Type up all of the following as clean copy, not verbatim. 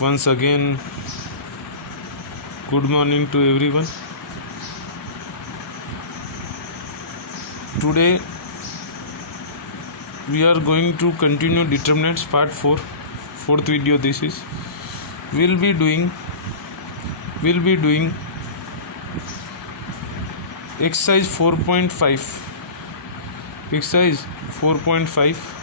Once again, good morning to everyone. Today we are going to continue determinants part 4, fourth video. This is we'll be doing exercise 4.5. Exercise 4.5.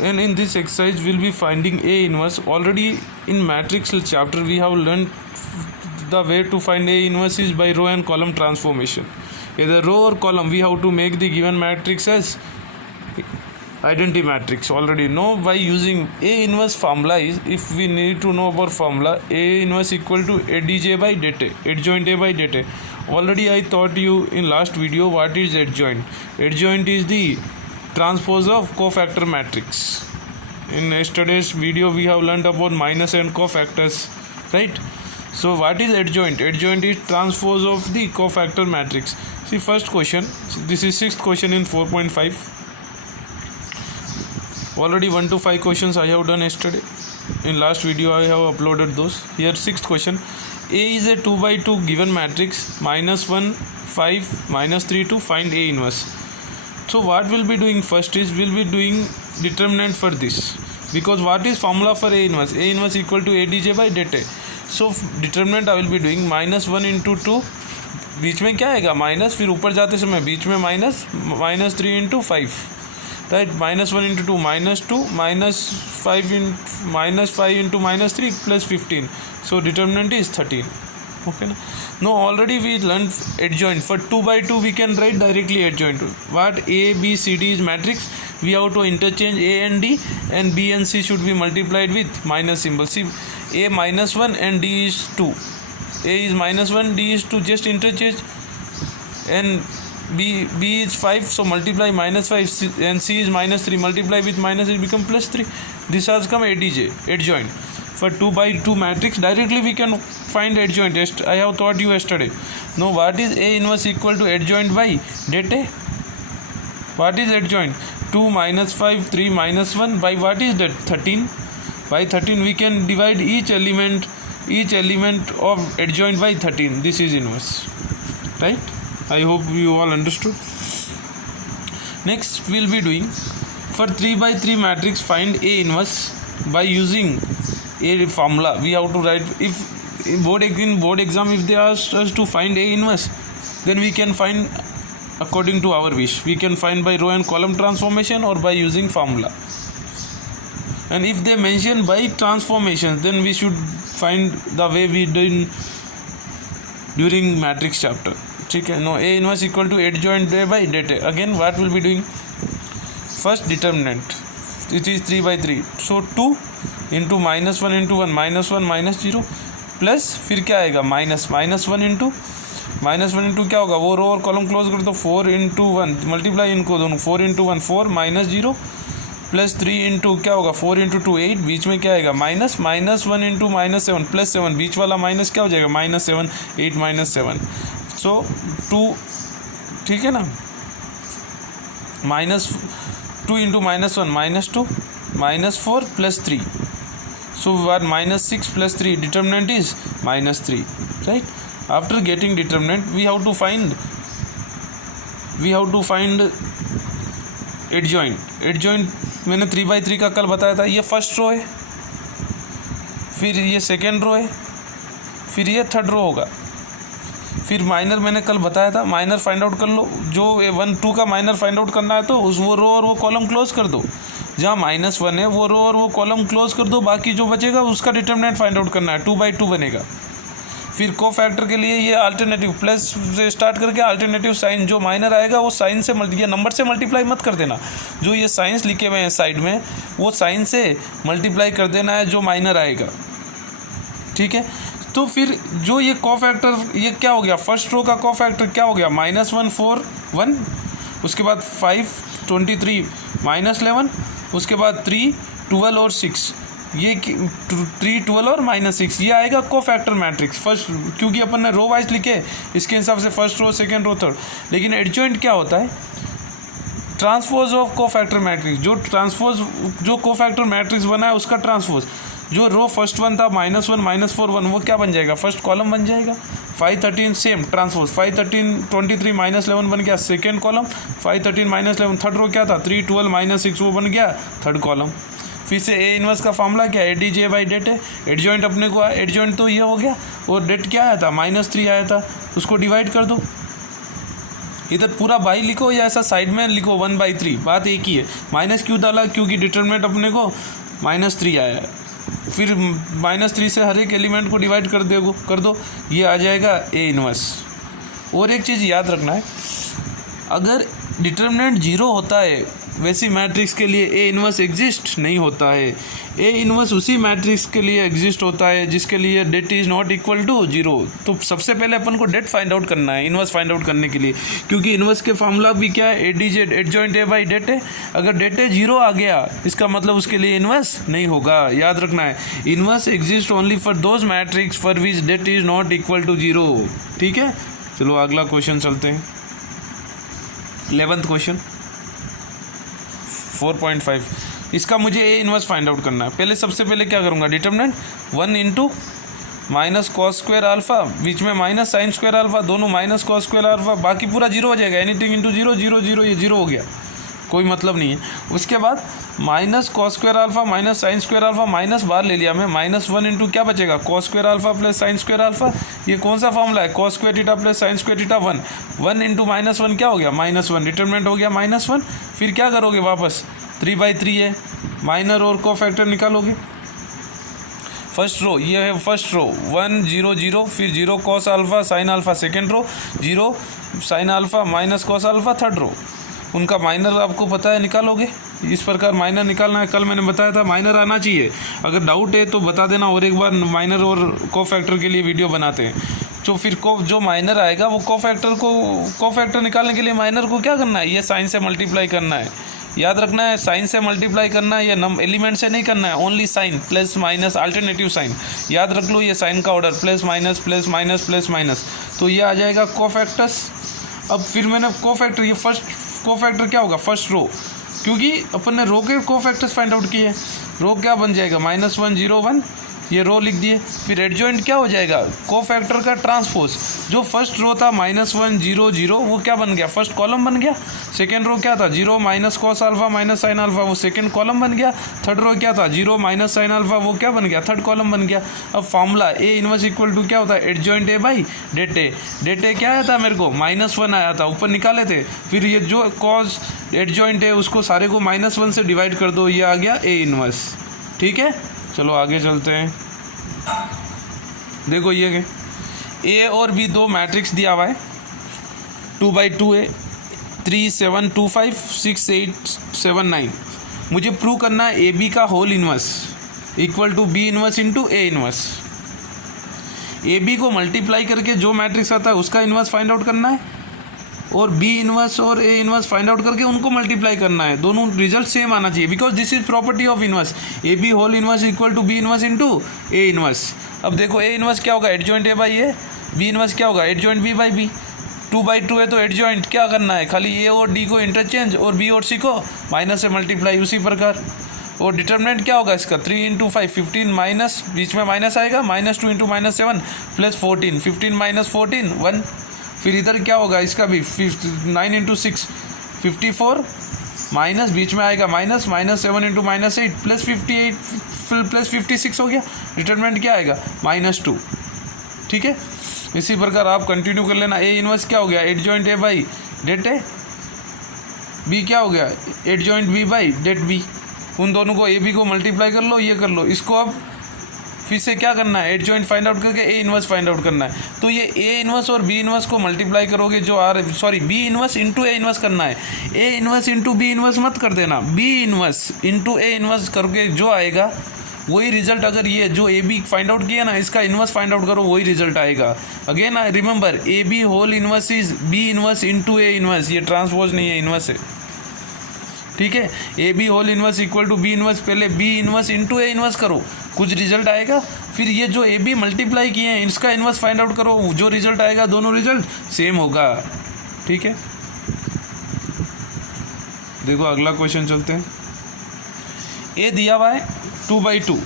And in this exercise we'll be finding A inverse. Already in matrix chapter we have learned the way to find A inverse is by row and column transformation. Either row or column, we have to make the given matrix as identity matrix. Already know by using A inverse formula is, if we need to know about formula, A inverse equal to adj by det, adjoint A by det. Already I taught you in last video what is adjoint. Adjoint is the transpose of cofactor matrix. In yesterday's video we have learned about minus and cofactors, right? So what is adjoint? Adjoint is transpose of the cofactor matrix. See first question, this is sixth question in 4.5. Already 1 to 5 questions I have done yesterday. In last video I have uploaded those. Here sixth question. A is a 2 by 2 given matrix, minus 1, 5, minus 3 to find A inverse. So what we'll be doing first is we'll be doing determinant for this, because what is formula for A inverse? A inverse equal to adj by det. So determinant I will be doing minus 1 into 2, बीच में क्या आएगा minus, फिर ऊपर जाते समय बीच में minus, minus 3 into 5, right, minus 1 into 2 minus 2, minus 5 into minus 3 plus 15. So determinant is 13. Okay na? Now already we learned adjoint. For 2 by 2 we can write directly adjoint. What A, B, C, D is matrix. We have to interchange A and D, and B and C should be multiplied with minus symbol. See, A minus 1 and D is 2. A is minus 1, D is 2, just interchange. And B is 5, so multiply minus 5, and C is minus 3, multiply with minus, it become plus 3. This has come adj, adjoint. For 2 by 2 matrix directly we can find adjoint. I have taught you yesterday. Now what is A inverse equal to adjoint by det? What is adjoint? 2 minus 5, 3 minus 1 by what is that? 13. By 13 we can divide each element of adjoint by 13. This is inverse, right? I hope you all understood. Next we'll be doing for 3 by 3 matrix find A inverse by using a formula. We have to write, if in board exam if they ask us to find A inverse, then we can find according to our wish. We can find by row and column transformation or by using formula. And if they mention by transformation, then we should find the way we did during matrix chapter. Okay? No, A inverse equal to adjoint A by det. Again what will be doing? First determinant, it is 3 by 3, so 2 into minus 1 into 1 minus 1 minus 0 plus फिर क्या आएगा minus 1 into क्या होगा, वो रो और column close कर दो, 4 into 1 multiply इनको दोनों, 4 इंटू 1 4 माइनस 0 प्लस 3 इंटू क्या होगा 4 इंटू 2 8, बीच में क्या आएगा माइनस 1 इंटू माइनस 7 प्लस 7, बीच वाला माइनस क्या हो जाएगा माइनस 7, 8 माइनस 7, सो 2, ठीक है ना, minus 2 into minus 1 minus 2 minus 4 plus 3. So what minus 6 plus 3, determinant is minus 3, right? After getting determinant we have to find adjoint मैंने 3 by 3 का कल बताया था. ये फर्स्ट रो है, फिर ये सेकेंड रो है, फिर ये थर्ड रो होगा, फिर माइनर मैंने कल बताया था, माइनर फाइंड आउट कर लो. जो 1 2 का माइनर फाइंड आउट करना है तो उस वो रो और वो कॉलम क्लोज कर दो. जहाँ माइनस 1 है वो रो और वो कॉलम क्लोज कर दो, बाकी जो बचेगा उसका डिटर्मिनेंट फाइंड आउट करना है. 2 by 2 बनेगा. फिर को फैक्टर के लिए ये अल्टरनेटिव प्लस से स्टार्ट करके अल्टरनेटिव साइन जो माइनर आएगा वो साइन से ये नंबर से मल्टीप्लाई मत कर देना. जो ये साइंस लिखे हुए हैं साइड में वो साइन से मल्टीप्लाई कर देना है जो माइनर आएगा, ठीक है. तो फिर जो ये को फैक्टर ये क्या हो गया, फर्स्ट रो का को फैक्टर क्या हो गया माइनस 1 4 1, उसके बाद 5 23 माइनस 11, उसके बाद 3 12 और 6, ये 3 12 और माइनस 6, ये आएगा को फैक्टर मैट्रिक्स फर्स्ट, क्योंकि अपन ने रो वाइज लिखे इसके हिसाब से first row second row third. लेकिन एडजॉइंट क्या होता है, ट्रांसपोज ऑफ कोफैक्टर मैट्रिक्स, जो कोफैक्टर मैट्रिक्स बना है उसका ट्रांसपोज। जो रो फर्स्ट वन था -1 -4 1, वो क्या बन जाएगा, फर्स्ट कॉलम बन जाएगा। 513 सेम ट्रांसपोज, 513 23 -11 बन गया सेकेंड कॉलम। 513 -11 थर्ड रो क्या था, 3 12 -6 वो बन गया थर्ड कॉलम। फिर से ए इनवर्स का फॉर्मूला क्या है, ADJ बाई डेट है। एडजॉइंट अपने को एडजॉइंट तो ये हो गया, और डेट क्या आया था, -3 आया था, उसको डिवाइड कर दो। इधर पूरा बाई लिखो या ऐसा साइड में लिखो 1/3, बात एक ही है। माइनस क्यों डाला, क्योंकि डिटरमिनेंट अपने को -3 आया है। फिर -3 से हर एक एलिमेंट को डिवाइड कर दो, ये आ जाएगा ए इनवर्स। और एक चीज़ याद रखना है, अगर डिटरमिनेंट 0 होता है वैसी मैट्रिक्स के लिए ए इनवर्स एग्जिस्ट नहीं होता है। ए इनवर्स उसी मैट्रिक्स के लिए एग्जिस्ट होता है जिसके लिए det is not equal to 0। तो सबसे पहले अपन को डेट फाइंड आउट करना है इनवर्स फाइंड आउट करने के लिए, क्योंकि इनवर्स के फॉर्मूला भी क्या है, ADJ adjoint A by det है। अगर डेट ए 0 आ गया इसका मतलब उसके लिए इनवर्स नहीं होगा, याद रखना है। Inverse exist only for those matrix for which det is not equal to 0। ठीक है, चलो अगला क्वेश्चन चलते हैं। 11th क्वेश्चन 4.5, इसका मुझे ए इनवर्स फाइंड आउट करना है। पहले सबसे पहले क्या करूँगा, determinant 1 into minus cos square alpha, बीच में माइनस साइन स्क्वायर अल्फा, दोनों माइनस कॉस स्क्वायर अल्फा, बाकी पूरा 0 हो जाएगा। एनीथिंग इंटू 0 0 0, ये 0 हो गया, कोई मतलब नहीं है। उसके बाद minus cos square alpha minus sine square alpha, minus बाहर ले लिया मैं, -1 इंटू क्या बचेगा, cos square alpha plus sign square alpha. ये कौन सा फॉर्मूला है, cos square theta plus sine square theta 1 into -1 क्या हो गया, -1, डिटरमिनेंट हो गया -1। फिर क्या करोगे, वापस 3/3 है, माइनर और को फैक्टर निकालोगे। फर्स्ट रो ये है, फर्स्ट रो 1 0 0, फिर 0 cos alpha sine alpha, second row 0 sine alpha minus cos alpha, third row. उनका माइनर आपको पता है, निकालोगे इस प्रकार माइनर निकालना है। कल मैंने बताया था माइनर आना चाहिए, अगर डाउट है तो बता देना, और एक बार माइनर और को फैक्टर के लिए वीडियो बनाते हैं। तो फिर जो माइनर आएगा वो को फैक्टर निकालने के लिए माइनर को क्या करना है, ये साइन से मल्टीप्लाई करना है। याद रखना है, साइन से मल्टीप्लाई करना है, या एलिमेंट से नहीं करना है, only sign plus minus alternative sign. याद रख लो ये साइन का order plus minus plus minus plus minus, तो ये आ जाएगा कोफैक्टर्स। अब फिर मैंने कोफैक्टर, ये फर्स्ट कोफैक्टर क्या होगा, फर्स्ट रो, क्योंकि अपन ने रो के कोफैक्टर्स फाइंड आउट किए। रो क्या बन जाएगा, -1 0 1, ये रो लिख दिए। फिर एडजॉइंट क्या हो जाएगा, कोफैक्टर का ट्रांसपोज। जो फर्स्ट रो था -1 0 0, वो क्या बन गया, फर्स्ट कॉलम बन गया। सेकेंड रो क्या था, 0 minus cos alpha minus sine alpha, वो सेकेंड कॉलम बन गया। थर्ड रो क्या था, 0 माइनस साइन अल्फा, वो क्या बन गया, थर्ड कॉलम बन गया। अब formula A inverse equal to क्या होता है, adjoint A by det A. Det A क्या आया था मेरे को, -1 आया था, ऊपर निकाले थे। फिर ये जो कॉस एडजॉइंट है उसको सारे को -1 से डिवाइड कर दो, ये आ गया ए इनवर्स। ठीक है, चलो आगे चलते हैं। देखो ये ए और बी दो मैट्रिक्स दिया हुआ है, 2/2 है, 3 7 2 5 6 8 7 9। मुझे प्रूव करना है ए बी का whole inverse equal to B inverse into A inverse. A B को मल्टीप्लाई करके जो मैट्रिक्स आता है उसका इनवर्स फाइंड आउट करना है, और बी इनवर्स और ए इनवर्स फाइंड आउट करके उनको मल्टीप्लाई करना है। दोनों रिजल्ट सेम आना चाहिए, because this is property of inverse. A B whole inverse equal to B inverse into A inverse. अब देखो ए इनवर्स क्या होगा, adjoint A by A, B inverse क्या होगा, एडजॉइंट बी बाई बी। 2/2 है तो एडजॉइंट क्या करना है, खाली ए और डी को इंटरचेंज और बी और सी को माइनस से मल्टीप्लाई, उसी प्रकार। और डिटरमिनेंट क्या होगा इसका, 3 इंटू 5 15, माइनस बीच में माइनस आएगा, -2 इंटू -7 प्लस 14, 15 माइनस 14 1। फिर इधर क्या होगा इसका भी, 9 इंटू 6 54, माइनस बीच में आएगा माइनस, -7 इंटू -8 प्लस 58 प्लस 56 हो गया। डिटरमिनेंट क्या आएगा, -2। ठीक है, इसी प्रकार आप कंटिन्यू कर लेना। ए इनवर्स क्या हो गया, adjoint A by det A, B क्या हो गया, adjoint B by det B. उन दोनों को ए बी को मल्टीप्लाई कर लो, ये कर लो। इसको अब फिर से क्या करना है, एडजॉइंट फाइंड आउट करके ए इनवर्स फाइंड आउट करना है। तो ये ए इनवर्स और बी इनवर्स को मल्टीप्लाई करोगे, जो B inverse into A inverse करना है। A inverse into B inverse मत कर देना, B inverse into A inverse करके जो आएगा वही रिजल्ट। अगर ये जो ए बी फाइंड आउट किया ना, इसका इनवर्स फाइंड आउट करो, वही रिजल्ट आएगा। Again remember, A B whole inverse is B inverse into A inverse, ये ट्रांसपोज नहीं है, इनवर्स है। ठीक है, A B whole inverse equal to B inverse, पहले B inverse into A inverse करो, कुछ रिजल्ट आएगा। फिर ये जो ए बी मल्टीप्लाई किए हैं इसका इनवर्स फाइंड आउट करो, जो रिजल्ट आएगा दोनों रिजल्ट सेम होगा। ठीक है, देखो अगला क्वेश्चन चलते हैं। ए दिया हुआ है 2/2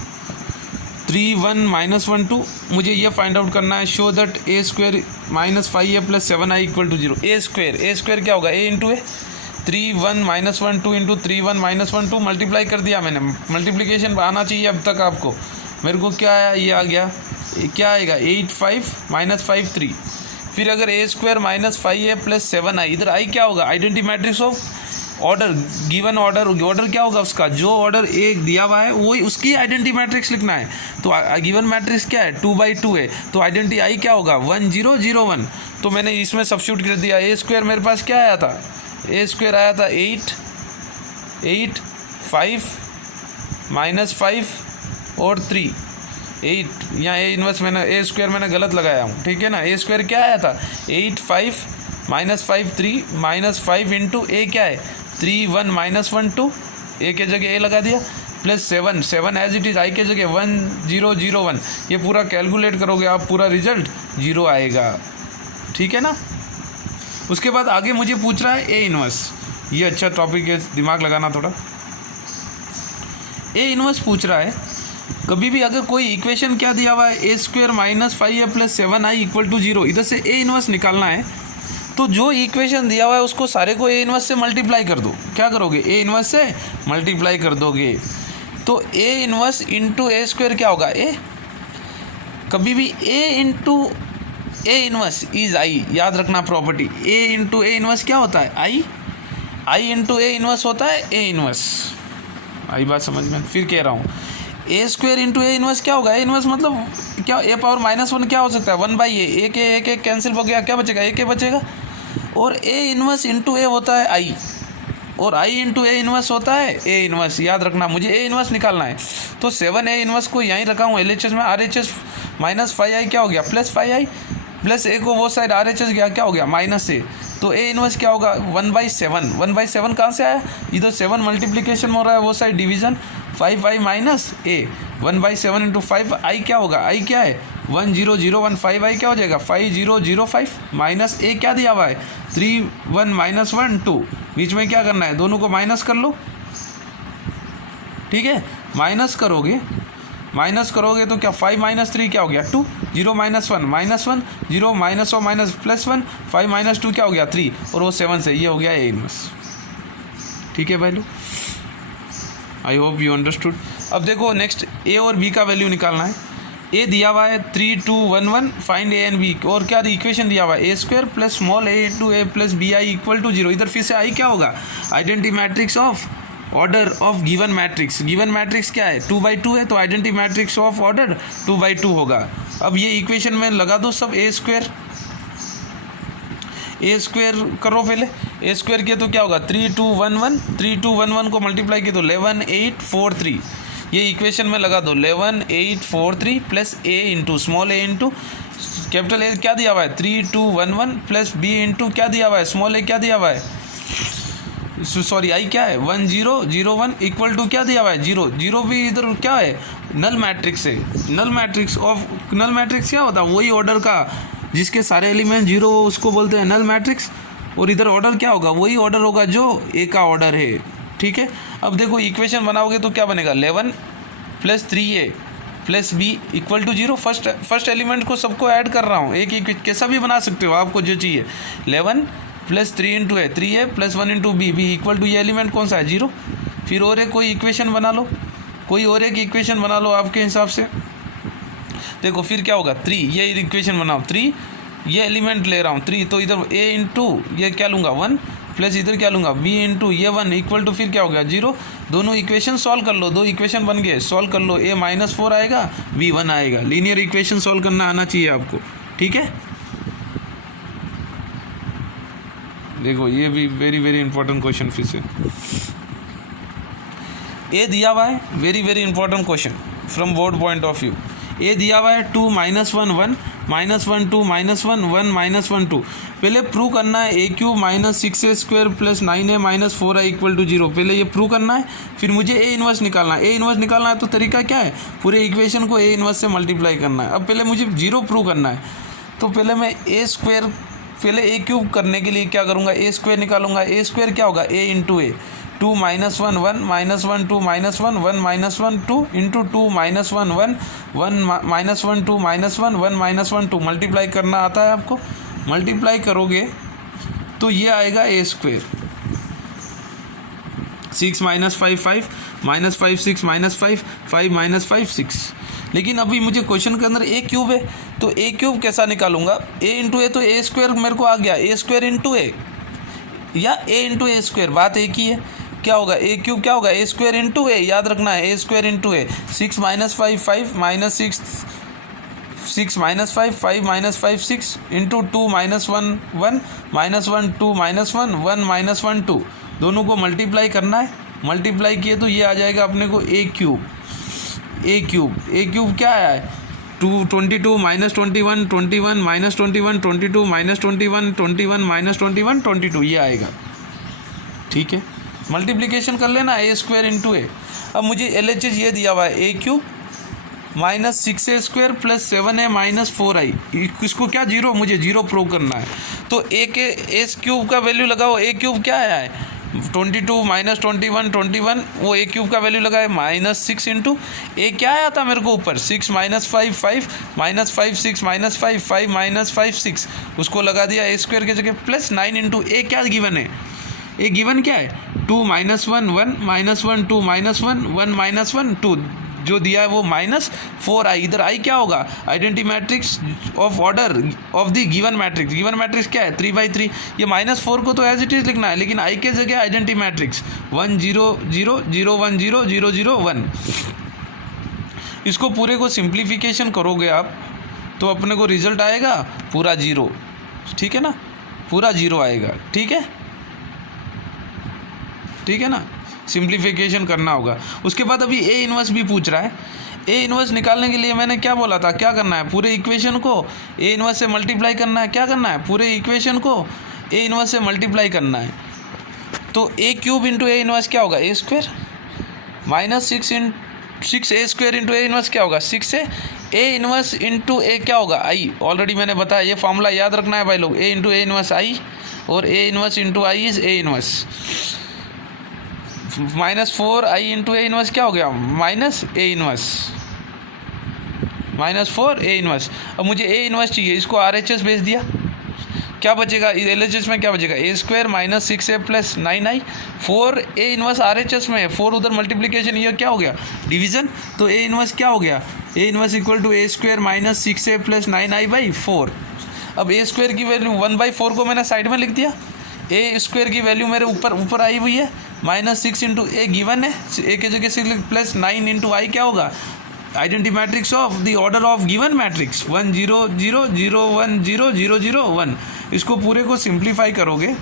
3 1 -1 2। मुझे ये फाइंड आउट करना है। Show that a square -5a + 7i = 0। A square क्या होगा? a into A 3 1 -1 2 into 3 1 -1 2 multiply कर दिया मैंने। मल्टीप्लिकेशन आना चाहिए अब तक आपको। मेरे को क्या आया? ये आ गया। क्या आएगा? 8 5 -5 3। फिर अगर a स्क्वायर -5a + 7i, इधर i क्या होगा? Identity matrix of order, given order क्या होगा उसका? जो ऑर्डर ए दिया हुआ है वही उसकी आइडेंटिटी मैट्रिक्स लिखना है। तो गिवन मैट्रिक्स क्या है? 2/2 है, तो आइडेंटिटी आई क्या होगा? 1 0 0 1। तो मैंने इसमें सब्स्टिट्यूट कर दिया। ए स्क्वायर मेरे पास क्या आया था? ए स्क्वायर आया था 8 5 -5 और 3 8। यहाँ ए इन्वर्स मैंने ए स्क्वायर मैंने गलत लगाया हूँ, ठीक है ना। ए स्क्वायर क्या आया था? 8 5 -5 3 -5 इंटू ए क्या है? 3 1 -1 2। ए के जगह ए लगा दिया प्लस 7 एज इट इज़। आई के जगह 1 0 0 1। ये पूरा कैलकुलेट करोगे आप, पूरा रिजल्ट 0 आएगा, ठीक है ना। उसके बाद आगे मुझे पूछ रहा है ए इन्वर्स। ये अच्छा टॉपिक है, दिमाग लगाना थोड़ा। ए इन्वर्स पूछ रहा है। कभी भी अगर कोई इक्वेशन क्या दिया हुआ है? a square -5a + 7i = 0। इधर से ए इन्वर्स निकालना है। तो जो इक्वेशन दिया हुआ है उसको सारे को ए इन्वर्स से मल्टीप्लाई कर दो। क्या करोगे? ए इन्वर्स से मल्टीप्लाई कर दोगे। तो A inverse into A square क्या होगा? ए। कभी भी A into A inverse is I, याद रखना property. A into A inverse क्या होता है? आई इंटू ए इन्वर्स होता है ए इन्वर्स। आई बात समझ में? फिर कह रहा हूँ, ए स्क्वायर इंटू ए इन्वर्स क्या होगा? ए इन्वर्स मतलब क्या? ए पावर -1 क्या हो सकता है? 1/a। एक कैंसिल हो गया, क्या बचेगा? ए बचेगा। और ए इन्वर्स इंटू ए होता है आई, और आई इंटू ए इन्वर्स होता है ए इन्वर्स। याद रखना, मुझे ए इन्वर्स निकालना है। तो 7 ए इन्वर्स को यहीं रखा हूँ LHS में। RHS -5i क्या हो गया? +5i प्लस ए को वो साइड RHS गया, क्या हो गया? -a। तो ए इन्वर्स क्या होगा? 1/7। 1/7 कहाँ से आया? इधर 7 मल्टीप्लिकेशन हो रहा है, वो side division. 5i - a 1/7 into 5 आई क्या होगा? आई क्या है? 1 0 0 1। 5i क्या हो जाएगा? 5 0 0 5 माइनस ए क्या दिया हुआ है? 3 1 -1 2। बीच में क्या करना है? दोनों को माइनस कर लो, ठीक है। माइनस करोगे तो क्या? 5 - 3 क्या हो गया? 2 0 -1 -1 0 माइनस और माइनस +1 5 - 2 क्या हो गया? 3 और वो 7 से। ये हो गया ए इन्वर्स, ठीक है value. I hope you understood. अब देखो नेक्स्ट ए और बी का वैल्यू निकालना है। ए दिया हुआ है 3 2 1 1। Find A and B. और क्या इक्वेशन दिया हुआ है? A square plus small a into A plus B I = 0। इधर फिर से आई क्या होगा? Identity matrix of order of given matrix. Given matrix क्या है? 2/2 है, तो आइडेंटिटी मैट्रिक्स ऑफ ऑर्डर 2/2 होगा। अब ये इक्वेशन में लगा दो सब। ए स्क्वायर करो पहले। ए स्क्वायर किया तो क्या होगा? 3 2 1 1। 3 2 1 1 को मल्टीप्लाई किया तो 11 8 4 3। ये इक्वेशन में लगा दो। 11 8 4 3 plus A into small A into capital A क्या दिया हुआ है? 3 2 1 1 प्लस बी इंटू क्या दिया हुआ है? स्मॉल ए क्या दिया हुआ है? सॉरी आई क्या है? 1 0 0 1 = क्या दिया हुआ है? 0 0 भी इधर क्या है? नल मैट्रिक्स है। नल मैट्रिक्स क्या होता है? वही ऑर्डर का जिसके सारे एलिमेंट 0 हो उसको बोलते हैं नल मैट्रिक्स। और इधर ऑर्डर क्या होगा? वही ऑर्डर होगा जो ए का ऑर्डर है, ठीक है। अब देखो इक्वेशन बनाओगे तो क्या बनेगा? 11 + 3a + b = 0। फर्स्ट एलिमेंट को सबको ऐड कर रहा हूँ। एक कैसा भी बना सकते हो आपको जो चाहिए। 11 + 3 × a 3a + 1 × b = ये एलिमेंट कौन सा है? 0। फिर और एक कोई इक्वेशन बना लो, इक्वेशन बना लो आपके हिसाब से। देखो फिर क्या होगा? 3। ये इक्वेशन बनाओ। 3 ये एलिमेंट ले रहा हूँ 3, तो इधर a इंटू ये क्या लूँगा? 1 प्लस इधर क्या लूँगा? b इंटू ये 1 = फिर क्या हो गया? 0। दोनों इक्वेशन सॉल्व कर लो। 2 इक्वेशन बन गए, सॉल्व कर लो। a -4 आएगा, b 1 आएगा। लीनियर इक्वेशन सॉल्व करना आना चाहिए आपको, ठीक है। देखो ये भी वेरी वेरी इंपॉर्टेंट क्वेश्चन। फिर से ए दिया हुआ है, very very important question from board point of view. A दिया हुआ है 2 - 1 1 -1 2 -1 1 -1 2। पहले प्रूव करना है a³ - 6a² + 9a - 4i = 0। पहले ये प्रूव करना है, फिर मुझे ए इन्वर्स निकालना है। ए इन्वर्स निकालना है तो तरीका क्या है? पूरे इक्वेशन को ए इन्वर्स से मल्टीप्लाई करना है। अब पहले मुझे 0 प्रूव करना है, तो पहले मैं a² पहले a³ करने के लिए क्या करूँगा? a² निकालूंगा। a² क्या होगा? a into A 2 minus 1 1 minus 1 2 minus 1 1 minus 1 2 into 2 minus 1 1 1 minus 1 2 minus 1 1 minus 1 2 multiply करना आता है आपको? मल्टीप्लाई करोगे तो ये आएगा A square, 6 minus 5 5 minus 5 6 minus 5 5 minus 5 6। लेकिन अभी मुझे क्वेश्चन के अंदर ए क्यूब है, तो ए क्यूब कैसा निकालूंगा? ए इंटू ए, तो ए स्क्वायर मेरे को आ गया, ए स्क्वायर इंटू ए या ए इंटू ए स्क्वायर, बात एक ही है। क्या होगा? ए क्यूब क्या होगा? ए स्क्वायर इंटू ए, याद रखना है, A square into A. 6 minus 5 5 minus 6 6 minus 5 5 minus 5 6 into 2 minus 1 1 minus 1 2 minus 1 1 minus 1 2, दोनों को मल्टीप्लाई करना है। मल्टीप्लाई किए तो ये आ जाएगा अपने को ए क्यूब। ए क्यूब क्या है? 22 माइनस 21 21 माइनस 21 22 माइनस 21 21 माइनस 21 22, ये आएगा। ठीक है, मल्टीप्लिकेशन कर लेना, ए स्क्वायर इंटू ए। अब मुझे LHS ये दिया हुआ है, A cube minus 6a square plus 7a minus 4i, इसको क्या जीरो, मुझे जीरो प्रूव करना है। तो ए के ए क्यूब का वैल्यू लगाओ, ए क्यूब क्या है? 22 माइनस 21 21, वो ए क्यूब का वैल्यू लगाए माइनस 6 इंटू ए क्या आया था मेरे को ऊपर? 6 माइनस 5 5 माइनस 5 6 माइनस 5 5 माइनस 5 6, उसको लगा दिया ए स्क्वायर की जगह प्लस 9 इंटू ए क्या गिवन है? ए गिवन क्या है? 2 माइनस 1 1 माइनस 1 2 माइनस 1 1 माइनस 1 2, जो दिया है वो माइनस 4i। इधर आई क्या होगा? Identity matrix of order of the given matrix. Given matrix क्या है? 3/3। ये -4 को तो एज इट इज़ लिखना है, लेकिन आई के जगह आइडेंटिटी मैट्रिक्स 1 0 0 0 1 0 0 0 1। इसको पूरे को सिंप्लीफिकेशन करोगे आप तो अपने को रिजल्ट आएगा पूरा 0। ठीक है ना, पूरा 0 आएगा। ठीक है ना, सिंप्लीफिकेशन करना होगा। उसके बाद अभी ए इन्वर्स भी पूछ रहा है। ए इन्वर्स निकालने के लिए मैंने क्या बोला था? क्या करना है? पूरे इक्वेशन को ए इन्वर्स से मल्टीप्लाई करना है। क्या करना है? पूरे इक्वेशन को ए इन्वर्स से मल्टीप्लाई करना है। तो ए क्यूब इंटू ए इन्वर्स क्या होगा? ए square minus 6 A square into A inverse क्या होगा? 6 ए इन्वर्स इंटू ए क्या होगा? आई। ऑलरेडी मैंने बताया, ये फॉर्मूला याद रखना है भाई लोग। ए इंटू ए इन्वर्स आई, और A inverse into I is A inverse. -4i into A inverse क्या हो गया? Minus A inverse, -4 A inverse. अब मुझे ए इन्वर्स चाहिए, इसको RHS भेज दिया, क्या बचेगा? LHS में क्या बचेगा? A square minus 6a plus 9i। 4 A inverse RHS में है, 4 उधर मल्टीप्लीकेशन, ये क्या हो गया? डिवीजन। तो ए इन्वर्स क्या हो गया? A inverse equal to A square minus 6a plus 9i/4। अब ए स्क्वायर की वैल्यू 1/4 को मैंने साइड में लिख दिया, ए स्क्वायर की वैल्यू मेरे ऊपर आई हुई है, -6 इंटू ए गिवन है, ए की जगह 6 प्लस 9 इंटू आई क्या होगा? Identity matrix of the order of given matrix 1 0 0 0 1 0 0 0 1। इसको पूरे को सिंप्लीफाई करोगे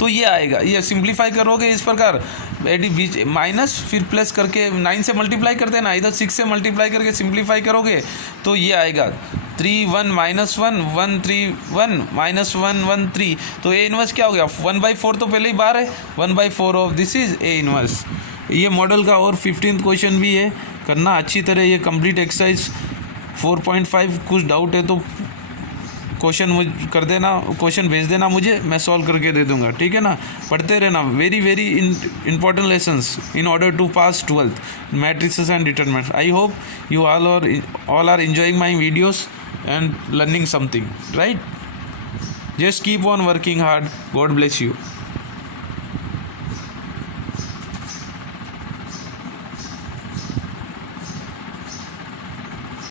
तो ये आएगा। ये सिंप्लीफाई करोगे इस प्रकार, बीच माइनस फिर प्लस करके 9 से मल्टीप्लाई कर देना, इधर 6 से मल्टीप्लाई करके सिंप्लीफाई करोगे तो ये आएगा 3 1 -1 1 3 1 -1 1 3। तो ए इन्वर्स क्या हो गया? 1/4 तो पहले ही बार है, 1/4 of this is A inverse. ये मॉडल का और 15th क्वेश्चन भी है, करना अच्छी तरह। ये कंप्लीट एक्सरसाइज 4.5। कुछ डाउट है तो क्वेश्चन कर देना, क्वेश्चन भेज देना मुझे, मैं सॉल्व करके दे दूंगा। ठीक है ना, पढ़ते रहना। Very very important lessons in order to pass 12th matrices and determinants. I hope you all are enjoying my videos and learning something, right? Just keep on working hard. God bless you.